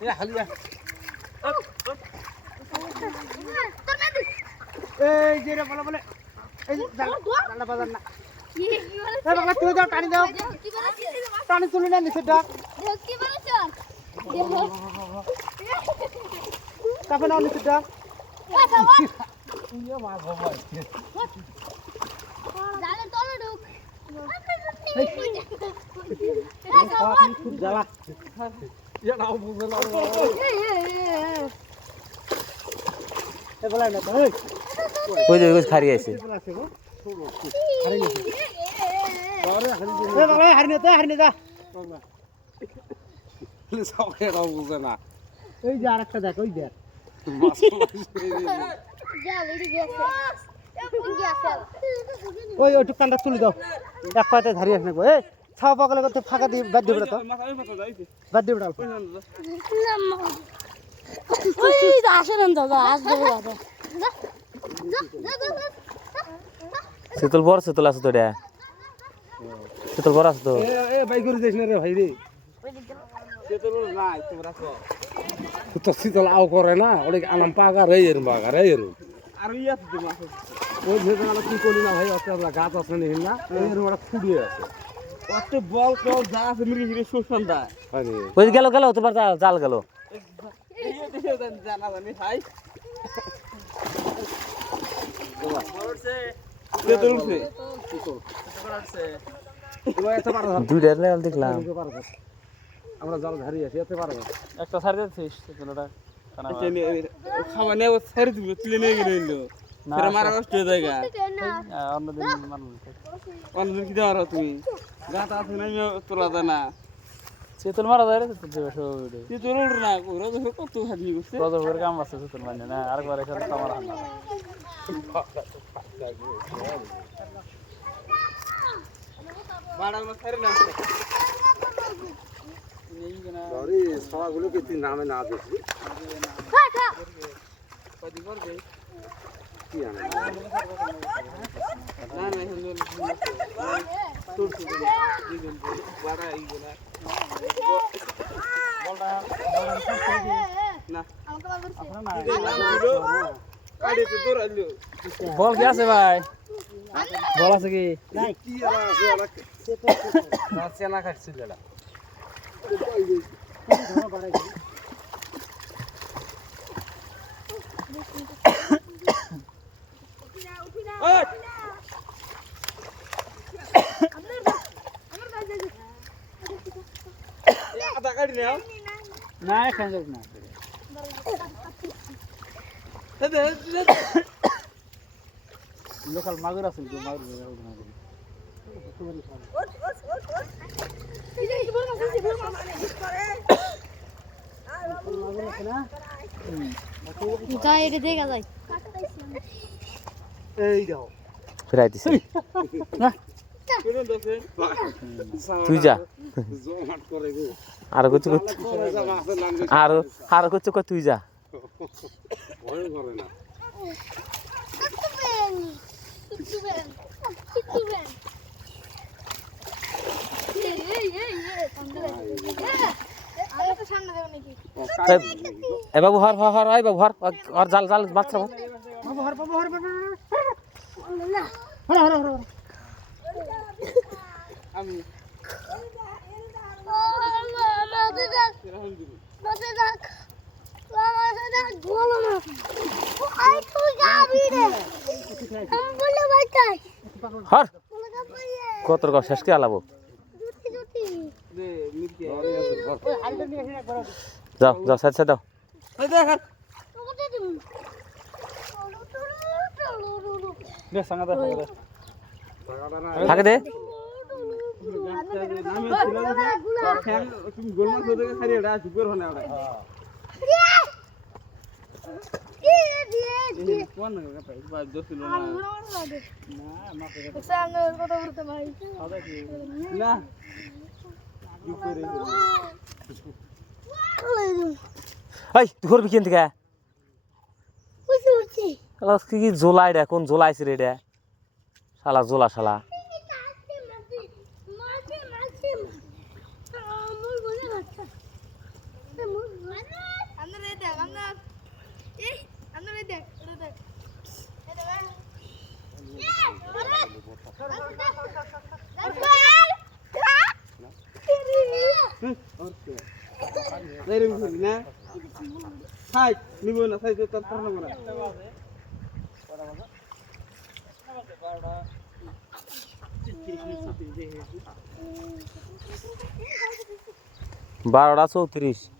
এ হালিয়া এই যে রে বলে বলে এই জানলা বাজার না এ বাবা তুই দাও টানি দাও টানি তুলে না নিচে ডাক কি বলেছ তারপর না নিচে ডাক ইয়ে মা বাবা জালে তলে ঢুক খুব জ্বালা ইয়া নাও বুঝে না এ বলে না তো ওই যে ওই খারি আছে এ বাবা হারিনে যা সবাই নাও বুঝে না এই যে আরেকটা দেখ ওই দেখ ওই ওইটুক কান্ডা তুলে দাও এক পাতে ধারি আসনে গো এই ছাও পাগলে করতে ফাঁকা দিয়ে বাদ দিবি তো বাদ দিবি ডাল শীতল বড় শীতল আছে তো রে শীতল বড় আছে তো এ বাই করে দিস না রে ভাই রে শীতল নাই তোমরা তো শীতল আও করে না ওই আনাম পাগা রে এর বাগা রে এর আর ইয়া তো মাছ ওই ভেতরে আমরা কি করি না ভাই অত গাছ আছে না এর ওরা ফুড়িয়ে আছে অত বল কল যা আছে মিরি হিরে শোষণ দা ওই গেল তোমার জাল গেল এই দেশে জানা জানি ভাই শীতল উঠছে দুইটা লেভেল দেখলাম আমরা জাল ধারি আছি এতে পারবো একটা ছাড়ি দিছিস শীতলটা খাওয়া নেব ছেড়ে দিব তুলে নিয়ে গেল ফের মারা কষ্ট হয়ে যায় গা অন্যদিন অন্যদিন কি দেওয়ার তুমি গাছ আছে না তোলা যায় না শীতল মারা যায় রে শীতল শীতল উঠ না রোজ কত ভাজি করছে প্রজেক্টের কাম আছে শীতল মানে না আরেকবার এখানে কামার হানা বাড়া ছেড়ে না আরে সবাগুলো কি তুই নামে না দিছি কদি করবে কি আনে না না তোর দিন বাড়া এইগুলা বলটা না কাড়িতে দৌড় আইলো বল কি আছে ভাই বল আছে কি নাই কি আছে না চেনা কাটছিল এটা আধা কাটি নাও না এখানে যাক না লোকাল মাগুর আছে কি মাগুর এই দাও ফিরাই দিছি তুই যা আর কিছু আর কিছু তুই যা ভয় করে না এ বাবু হর হর হর বাবু হর আর জাল জাল বাচ্চা বাবু হর বাবু হর হর হর হর আমি হর কত রকম শেষ কে আলাবো যাও যাও সাইড সাইড দাও থাকে দে তুমি গোল মাছ ধরে খালি এটা সুপার হনে ওটা কোন না ভাই বাদ দছিল না না মাছ সামনে কথা বলতে ভাই না কি করে এই তুই করবি কেন থেকে কি জোলাই রে কোন জোলাইছে রে রে শালা জোলা শালা রে বুঝলি না খাই নিব না খাই তো তার কারণে না 12:34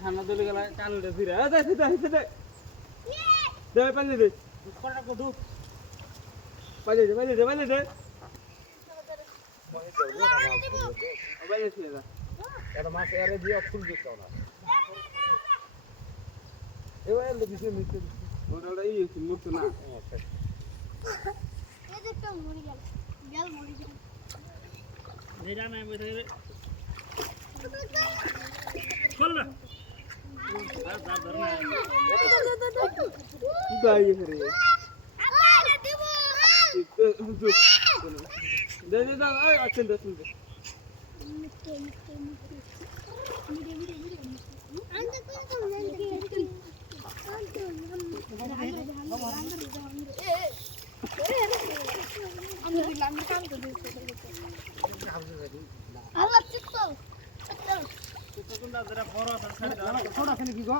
ঠান্ডা দলে গেল কানলে ফিরে দে দে দে দে দে পানি দে কোটা কো দু পানি দে পানি দে পানি দে পানি ছিলে না এটা মাছ এরে দিয়া ফুল দিছো না এও এলে দিছে মিছে ওটা এই মুতো না এই যে একটা মরে গেল মরে গেল নেড়া না মেরে চল না দাদা ধরনা দাই রে আরে দেব দে দে দে আছেন দে শুন দে আল্লাহ চিকল তোমরা যারা বড় আছে ছাড় দাও थोड़ा सा की गो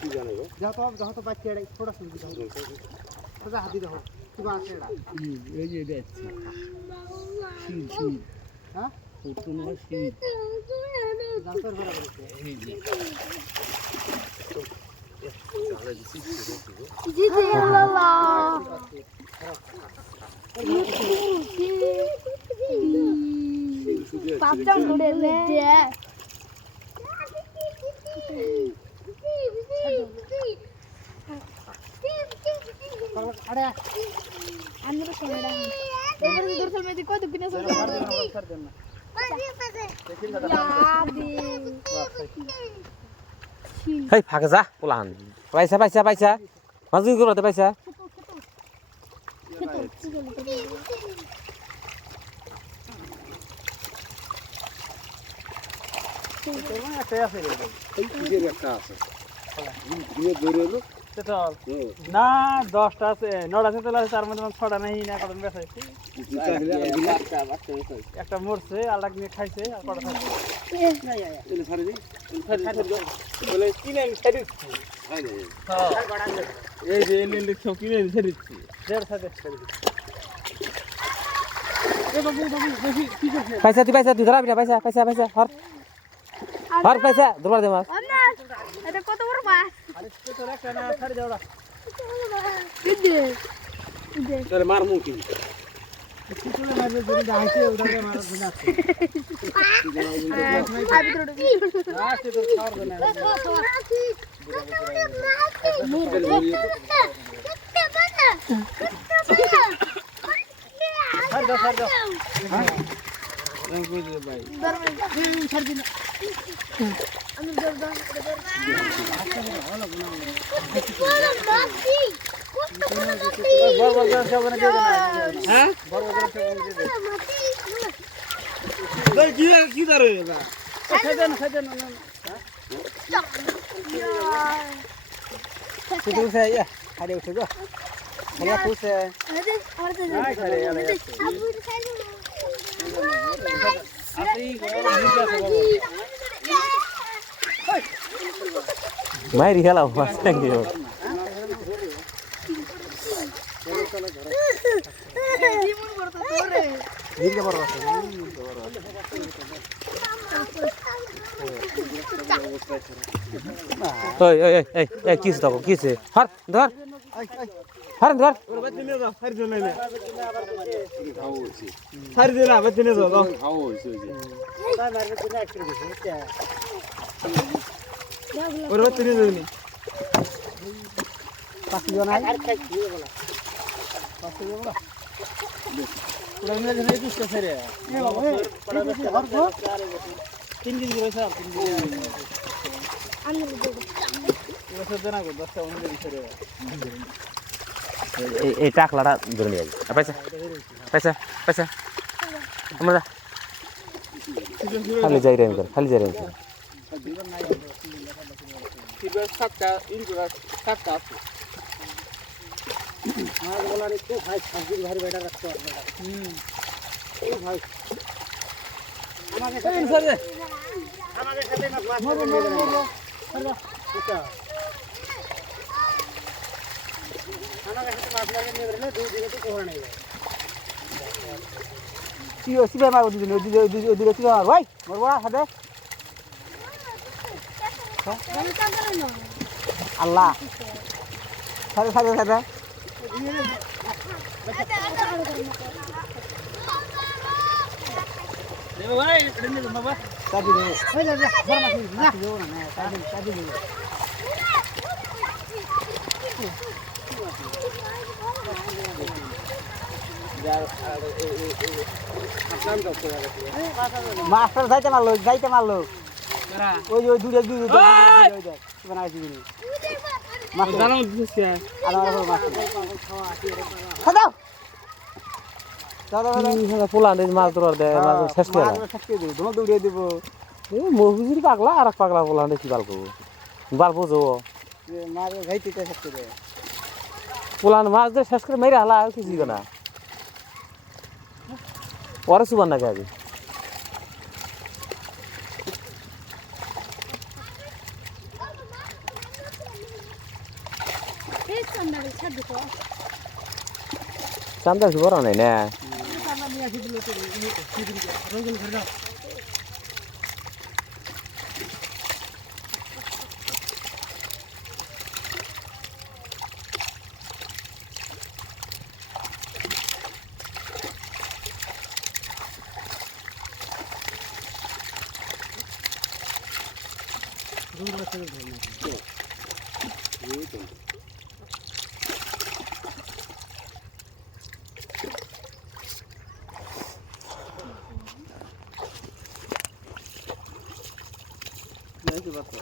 की जाने गो जा तो बात केड़ा थोड़ा सा की जाओ तो हाथी देखो की बात केड़ा এই যে দেখছি हां ফটো না শীত ডাক্তার বরাবর এই যে জি জি আল্লাহ পাঁচজন ঘুরে দে अरे अंदर सोडा एवर दूर से मैं देखो तो बिना सोडा कर देना হেই ফাঁকে যা পোলাহান পাইছা পাইছা পাইছা মাঝি করতে পাইছা একটা আছে রে এই কিসের একটা আছে দিয়ে ধরে এলো চল না 10টা আছে 9টা আছে তাহলে তার মধ্যে 6টা নাই না কত বেচাইছি একটা মরছে আলাদা নিয়ে খাইছে আর কটা খাইছে এলে ছাড়ে দি বলে কিনে আমি ছেড়ে দিচ্ছি হ্যাঁ এই যে এলে লিখছো কিনে ছেড়ে দিচ্ছি 1.5 ছেড়ে দিচ্ছি এ বাবু বাবু দেখি কি করছে পাইছা তুই পাইছা তুই ধরাবি না পাইছা পাইছা পাইছা হর হর পাইছা ধরবার দে মাছ এটা কত বড় মাছ আরে তোর একটা না ছাড়ে দাওড়া তাহলে মার মুখ কি চলে মারবে যদি গাইছে ওটাকে মারার জন্য আছে আসে তোর ছাড়বে না ছাড় দাও ভাই আমি দর্দ বড় বড় সব না দিয়ে দেনা হ্যাঁ বড় বড় সব দিয়ে দে ভাই কি দাঁড়ে না খাইদেন না তুই সে ইয়া আরে উঠে গো খালি খুশে নাই খারে আলে আপনি নিতে আছে মাইরি খেলা মাছ নাকি দিকে বড় আছে ওই ওই এই এই কিস দাও কিসে হর ধর হর ধর ওর বাচ্চা নিয়ে যাও সারি দিন না সারি দিন না বাচ্চা নিয়ে যাও খাও হইছে ওর বাচ্চা নিয়ে যাও নি পাখি বানাই আর খাই দিয়ে বলা পাখি বলা পুরা মেয়ে ধরে দিতে ফেরে এ বাবা পড়া বাচ্চা হর গো 3 দিন ধরে স্যার 3 দিন আমি ওসব দেনা গো 10টা অনুযায়ী ফেরে এই টাকলাটা ধরে নিয়ে যাই পাইছা পাইছা পাইছা আমরা খালি যাই রে খালি যাই রে সিলভার 7টা ইনগুলা 7টা আছে মাছ বলার একটু ভাই সাজির ভারী বেটা রাখতে পারবে না এই ভাই আমাকে সাথে আমাকে সাথে না মাছ মারবে এটা আমাকে সাথে মাছ মারবে নিয়ে বেরোলে দুই দিকে তো কোহরা নেই কি সিবা মার ওদিকে কি মার ভাই মারবো না সাথে আল্লাহ সাথে সাথে সাথে ভাই এটা নিয়ে বাবা কাটি দে ওই যা যা বড় মাছ না দেও না কাটি দে মাস্টার যাইতে মারলো ওই যে ওই দূরে বানাইছি তুমি মাস্টার জানো দিছিস কে আর মাস্টার দাও পোলা মাছ ধরার দেয় মাছ শেষ করে ধমক দৌড়িয়ে দিব মহুজির পাগলা আর এক পাগলা পোলা কি বাল করবো বাল বোঝো মার যাইতে থাকতে দে পোলান মাছ ধরে শেষ করে মেরে হালা কিছু না পরে সুবান না আগে চান্দা কি বড় নাই না যাইতে পারতো